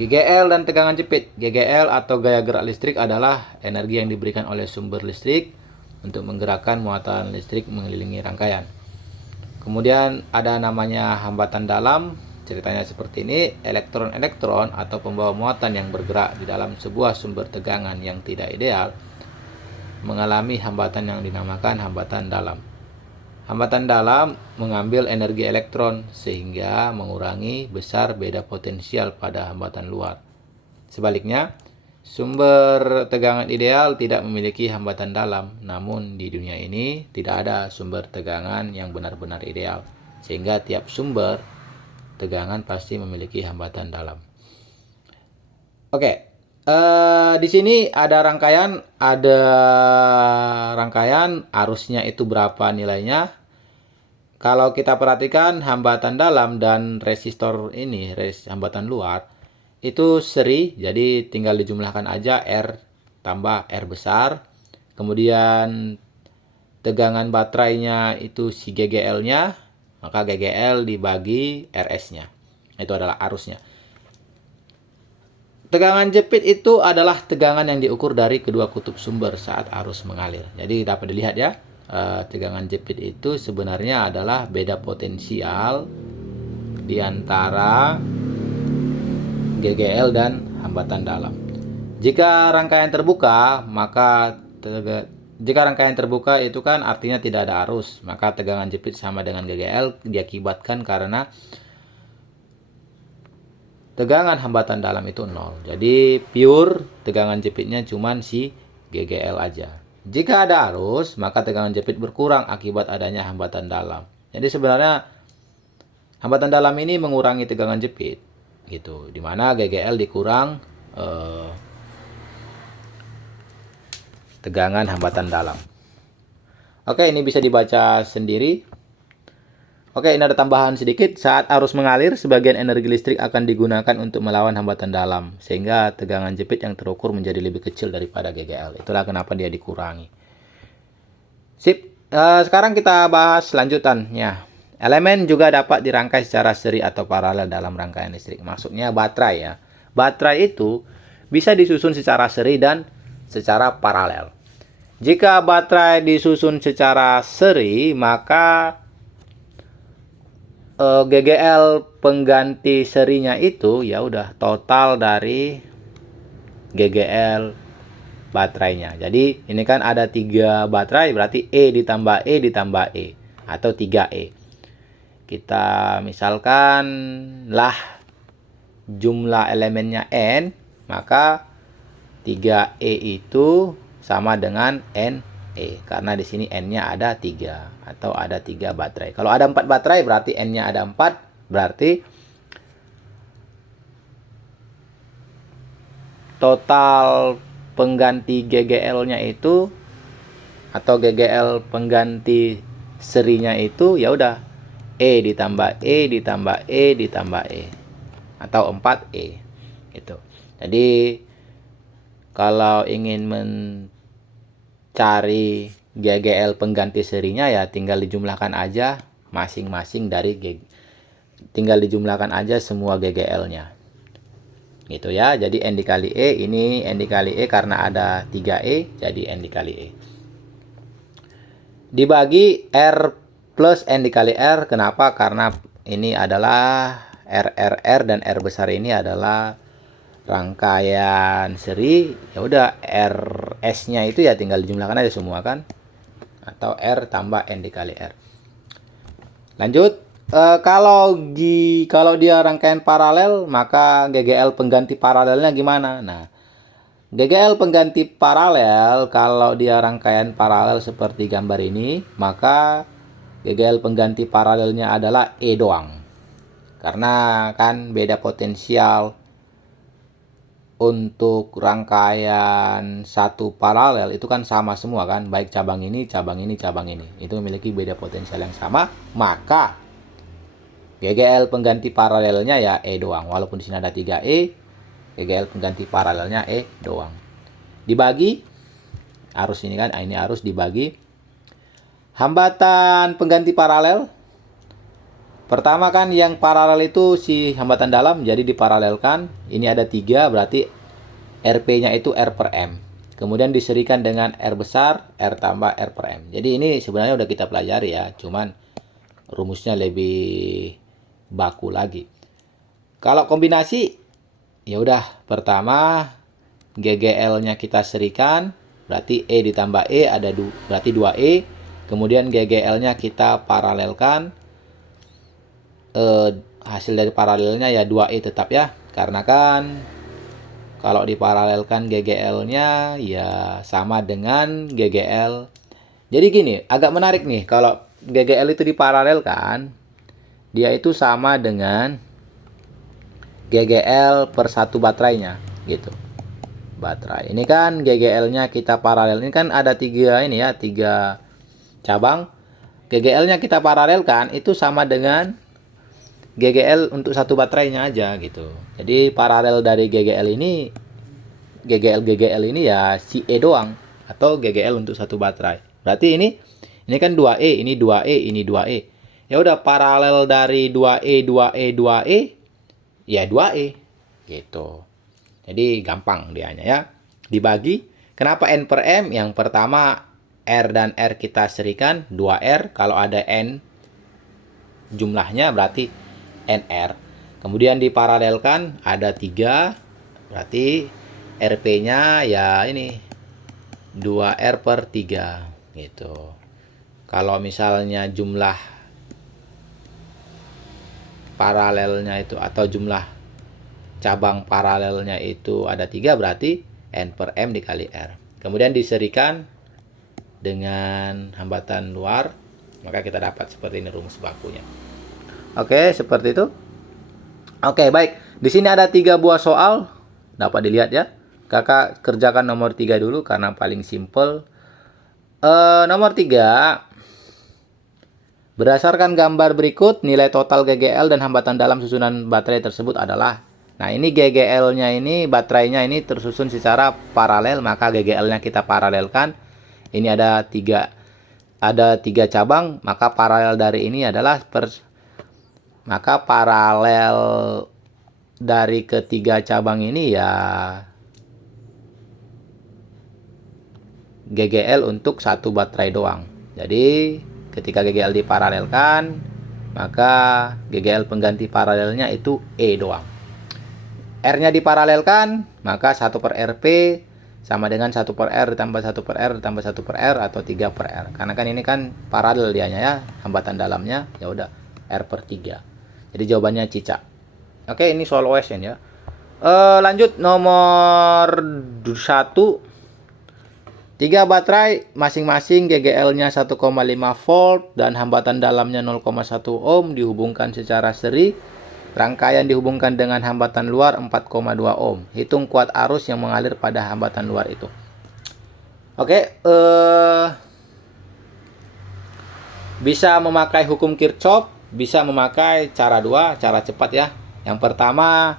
GGL dan tegangan jepit. GGL atau gaya gerak listrik adalah energi yang diberikan oleh sumber listrik untuk menggerakkan muatan listrik mengelilingi rangkaian. Kemudian ada namanya hambatan dalam. Ceritanya seperti ini, elektron-elektron atau pembawa muatan yang bergerak di dalam sebuah sumber tegangan yang tidak ideal mengalami hambatan yang dinamakan hambatan dalam. Hambatan dalam mengambil energi elektron sehingga mengurangi besar beda potensial pada hambatan luar. Sebaliknya, sumber tegangan ideal tidak memiliki hambatan dalam, namun di dunia ini tidak ada sumber tegangan yang benar-benar ideal, sehingga tiap sumber tegangan pasti memiliki hambatan dalam. Oke, di sini ada rangkaian arusnya itu berapa nilainya. Kalau kita perhatikan hambatan dalam dan resistor ini, hambatan luar, itu seri, jadi tinggal dijumlahkan aja R tambah R besar. Kemudian tegangan baterainya itu si GGL-nya, maka GGL dibagi RS-nya. Itu adalah arusnya. Tegangan jepit itu adalah tegangan yang diukur dari kedua kutub sumber saat arus mengalir. Jadi dapat dilihat ya, tegangan jepit itu sebenarnya adalah beda potensial di antara GGL dan hambatan dalam. Jika rangkaian terbuka, jika rangkaian terbuka itu kan artinya tidak ada arus, maka tegangan jepit sama dengan GGL diakibatkan karena tegangan hambatan dalam itu 0. Jadi pure tegangan jepitnya cuman si GGL aja. Jika ada arus, maka tegangan jepit berkurang akibat adanya hambatan dalam. Jadi sebenarnya hambatan dalam ini mengurangi tegangan jepit gitu, dimana GGL dikurang tegangan hambatan dalam. Oke, ini bisa dibaca sendiri. Oke, ini ada tambahan sedikit. Saat arus mengalir, sebagian energi listrik akan digunakan untuk melawan hambatan dalam, sehingga tegangan jepit yang terukur menjadi lebih kecil daripada GGL. Itulah kenapa dia dikurangi. Sip, sekarang kita bahas lanjutannya. Elemen juga dapat dirangkai secara seri atau paralel dalam rangkaian listrik. Maksudnya baterai ya. Baterai itu bisa disusun secara seri dan secara paralel. Jika baterai disusun secara seri, maka GGL pengganti serinya itu ya udah total dari GGL baterainya. Jadi ini kan ada 3 baterai, berarti E ditambah E ditambah E atau 3E. Kita misalkan lah jumlah elemennya N, maka 3E itu sama dengan NE, karena di sini N-nya ada 3 atau ada 3 baterai. Kalau ada 4 baterai berarti N-nya ada 4, berarti total pengganti GGL-nya itu atau GGL pengganti serinya itu ya udah E ditambah E ditambah E ditambah E atau 4E gitu. Jadi kalau ingin mencari GGL pengganti serinya ya tinggal dijumlahkan aja masing-masing dari tinggal dijumlahkan aja semua GGL-nya. Gitu ya. Jadi N dikali E, ini N dikali E karena ada 3E, jadi N dikali E. Dibagi R plus N dikali R. Kenapa? Karena ini adalah R dan R besar ini adalah rangkaian seri. Ya udah RS-nya itu ya tinggal dijumlahkan aja semua kan. Atau R tambah N dikali R. Lanjut. Kalau dia rangkaian paralel, maka GGL pengganti paralelnya gimana? Nah, GGL pengganti paralel kalau dia rangkaian paralel seperti gambar ini, maka GGL pengganti paralelnya adalah E doang. Karena kan beda potensial untuk rangkaian satu paralel itu kan sama semua kan, baik cabang ini, cabang ini, cabang ini. Itu memiliki beda potensial yang sama, maka GGL pengganti paralelnya ya E doang. Walaupun di sini ada 3E, GGL pengganti paralelnya E doang. Dibagi arus ini kan, ini arus dibagi hambatan pengganti paralel Pertama kan yang paralel itu si hambatan dalam, jadi diparalelkan. Ini ada 3, berarti RP-nya itu R per M. Kemudian diserikan dengan R besar, R tambah R per M. Jadi ini sebenarnya udah kita pelajari ya, cuman rumusnya lebih baku lagi. Kalau kombinasi, ya udah, pertama GGL-nya kita serikan, berarti E ditambah E berarti 2E. Kemudian GGL-nya kita paralelkan. Hasil dari paralelnya ya 2E tetap ya, karena kan kalau diparalelkan GGL-nya ya sama dengan GGL. Jadi gini, agak menarik nih, kalau GGL itu diparalelkan, dia itu sama dengan GGL per 1 baterainya gitu. Baterai ini kan GGL-nya kita paralel, ini kan ada 3 ini ya, 3 cabang. GGL-nya kita paralelkan itu sama dengan GGL untuk 1 baterainya aja gitu. Jadi paralel dari GGL ini ya si E doang, atau GGL untuk 1 baterai. Berarti ini kan 2E, ini 2E, ini 2E. Ya udah, paralel dari 2E 2E 2E ya 2E gitu. Jadi gampang dianya ya. Dibagi. Kenapa N per M? Yang pertama R dan R kita serikan 2R, kalau ada N jumlahnya berarti NR. Kemudian diparalelkan ada 3, berarti RP-nya ya ini 2R per 3 gitu. Kalau misalnya jumlah paralelnya itu atau jumlah cabang paralelnya itu ada 3, berarti N per M dikali R. Kemudian diserikan dengan hambatan luar, maka kita dapat seperti ini rumus bakunya. Oke, seperti itu. Oke, baik. Di sini ada 3 buah soal, dapat dilihat ya. Kakak kerjakan nomor 3 dulu karena paling simple. Nomor 3. Berdasarkan gambar berikut, nilai total GGL dan hambatan dalam susunan baterai tersebut adalah. Nah, ini GGL-nya ini, baterainya ini tersusun secara paralel, maka GGL-nya kita paralelkan. Ini ada 3 cabang, maka paralel dari ini adalah maka paralel dari ketiga cabang ini ya GGL untuk 1 baterai doang. Jadi ketika GGL diparalelkan, maka GGL pengganti paralelnya itu E doang. R-nya diparalelkan, maka 1 per RP sama dengan 1 per R ditambah 1 per R ditambah 1 per R atau 3 per R. Karena kan ini kan paralel dianya ya, hambatan dalamnya, ya udah R per 3. Jadi jawabannya cicak. Oke, ini soal OSN ya. Lanjut nomor 1. 3 baterai masing-masing GGL-nya 1,5 volt dan hambatan dalamnya 0,1 ohm dihubungkan secara seri. Rangkaian dihubungkan dengan hambatan luar 4,2 ohm. Hitung kuat arus yang mengalir pada hambatan luar itu. Oke, bisa memakai hukum Kirchhoff, bisa memakai cara 2, cara cepat ya. Yang pertama,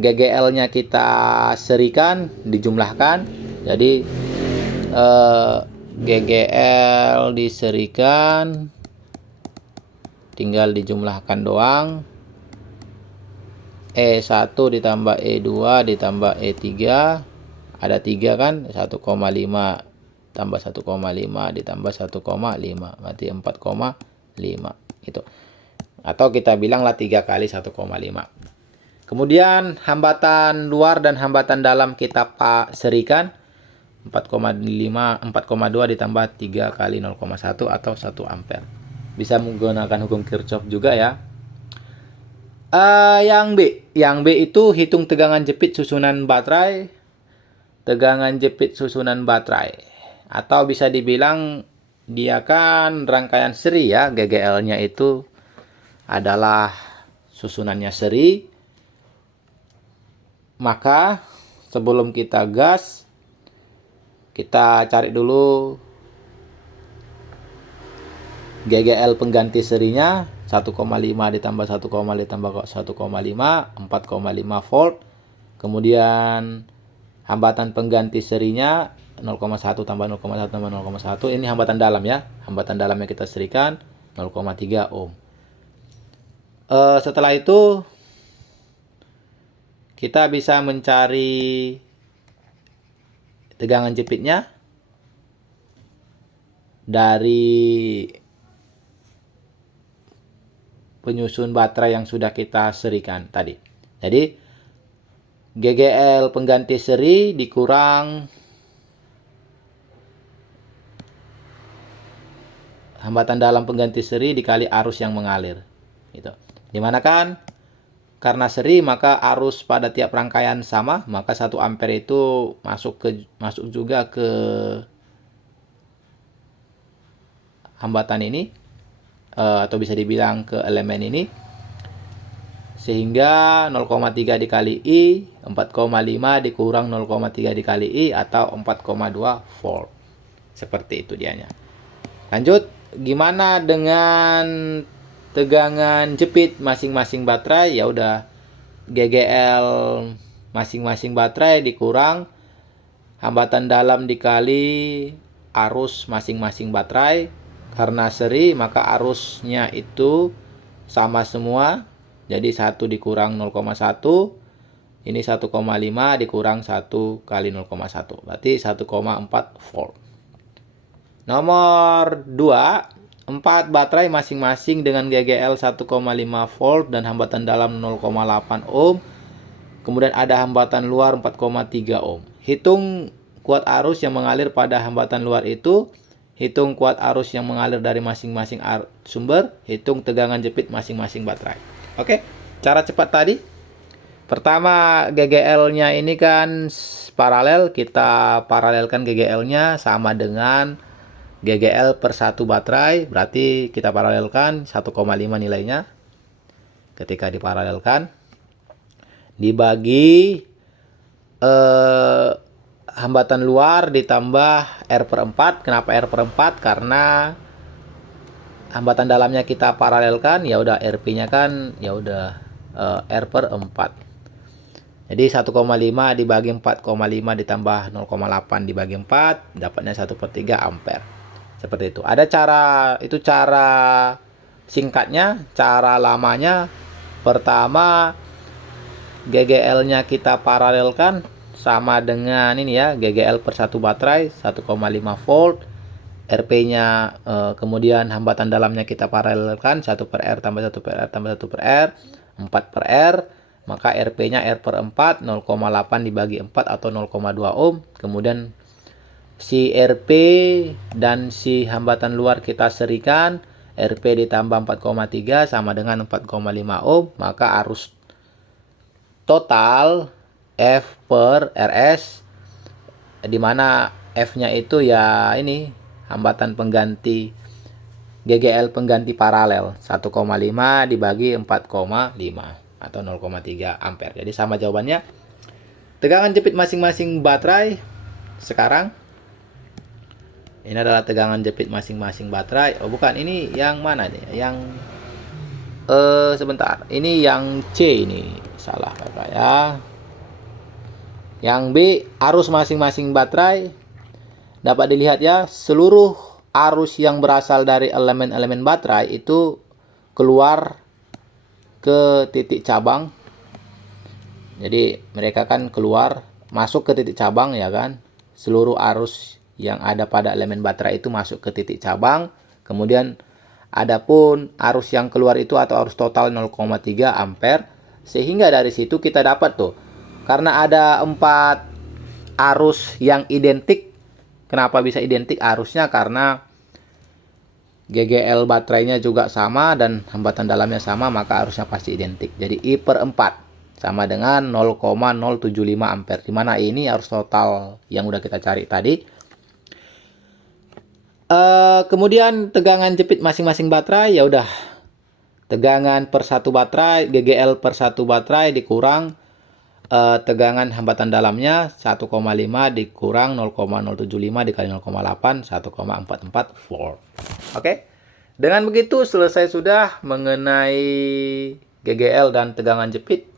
GGL-nya kita serikan, dijumlahkan. Jadi GGL diserikan, tinggal dijumlahkan doang. E1 ditambah E2 ditambah E3, ada 3 kan, 1,5 tambah 1,5 ditambah 1,5, berarti 4,5 gitu. Atau kita bilanglah 3 kali 1,5. Kemudian hambatan luar dan hambatan dalam kita serikan, 4,2 ditambah 3 kali 0,1 atau 1 ampere. Bisa menggunakan hukum Kirchhoff juga ya. Yang B itu hitung tegangan jepit susunan baterai. Tegangan jepit susunan baterai, atau bisa dibilang dia kan rangkaian seri ya, GGL-nya itu adalah susunannya seri. Maka sebelum kita gas, kita cari dulu GGL pengganti serinya, 1,5 ditambah 1,5 ditambah 1,5, 4,5 volt. Kemudian hambatan pengganti serinya 0,1 tambah 0,1 tambah 0,1. Ini hambatan dalam ya. Hambatan dalamnya kita serikan 0,3 ohm. Setelah itu kita bisa mencari tegangan jepitnya dari penyusun baterai yang sudah kita serikan tadi. Jadi GGL pengganti seri dikurang hambatan dalam pengganti seri dikali arus yang mengalir. Gitu. Dimana kan karena seri maka arus pada tiap rangkaian sama, maka 1 ampere itu masuk juga ke hambatan ini, atau bisa dibilang ke elemen ini, sehingga 0,3 dikali I 4,5 dikurang 0,3 dikali I atau 4,2 volt. Seperti itu dianya. Lanjut, gimana dengan tegangan jepit masing-masing baterai? Ya udah, GGL masing-masing baterai dikurang hambatan dalam dikali arus masing-masing baterai. Karena seri maka arusnya itu sama semua. Jadi 1 dikurang 0,1, ini 1,5 dikurang 1 kali 0,1, berarti 1,4 volt. Nomor 2, 4 baterai masing-masing dengan GGL 1,5 volt dan hambatan dalam 0,8 ohm. Kemudian ada hambatan luar 4,3 ohm. Hitung kuat arus yang mengalir pada hambatan luar itu, hitung kuat arus yang mengalir dari masing-masing sumber, hitung tegangan jepit masing-masing baterai. Oke, cara cepat tadi. Pertama, GGL-nya ini kan paralel, kita paralelkan GGL-nya sama dengan GGL per 1 baterai, berarti kita paralelkan 1,5 nilainya. Ketika diparalelkan, dibagi hambatan luar ditambah R per 4. Kenapa R per 4? Karena hambatan dalamnya kita paralelkan, ya udah RP-nya kan ya udah R per 4. Jadi 1,5 dibagi 4,5 ditambah 0,8 dibagi 4, dapatnya 1/3 ampere. Seperti itu. Ada cara singkatnya, cara lamanya. Pertama, GGL-nya kita paralelkan sama dengan ini ya, GGL per 1 baterai 1,5 volt. RP-nya kemudian hambatan dalamnya kita paralelkan 1 per R tambah 1 per R tambah 1 per R 4 per R, maka RP-nya R per 4 0,8 dibagi 4 atau 0,2 ohm. Kemudian si RP dan si hambatan luar kita serikan, RP ditambah 4,3 sama dengan 4,5 ohm, maka arus total F per RS, dimana F-nya itu ya ini hambatan pengganti GGL pengganti paralel 1,5 dibagi 4,5 atau 0,3 ampere. Jadi sama jawabannya. Tegangan jepit masing-masing baterai sekarang. Ini adalah tegangan jepit masing-masing baterai. Oh bukan, ini yang mana nih? Yang sebentar. Ini yang C ini. Salah Bapak ya. Yang B, arus masing-masing baterai. Dapat dilihat ya, seluruh arus yang berasal dari elemen-elemen baterai itu keluar ke titik cabang. Jadi mereka kan keluar, masuk ke titik cabang ya kan. Seluruh arus yang ada pada elemen baterai itu masuk ke titik cabang. Kemudian adapun arus yang keluar itu atau arus total 0,3 ampere. Sehingga dari situ kita dapat tuh, karena ada 4 arus yang identik. Kenapa bisa identik arusnya? Karena GGL baterainya juga sama dan hambatan dalamnya sama, maka arusnya pasti identik. Jadi I per 4 sama dengan 0,075 ampere. Dimana ini arus total yang udah kita cari tadi. Kemudian tegangan jepit masing-masing baterai, ya udah. Tegangan per 1 baterai, GGL per 1 baterai dikurang tegangan hambatan dalamnya 1,5 dikurang 0,075 dikali 0,8 1,44 volt. Oke. Dengan begitu selesai sudah mengenai GGL dan tegangan jepit.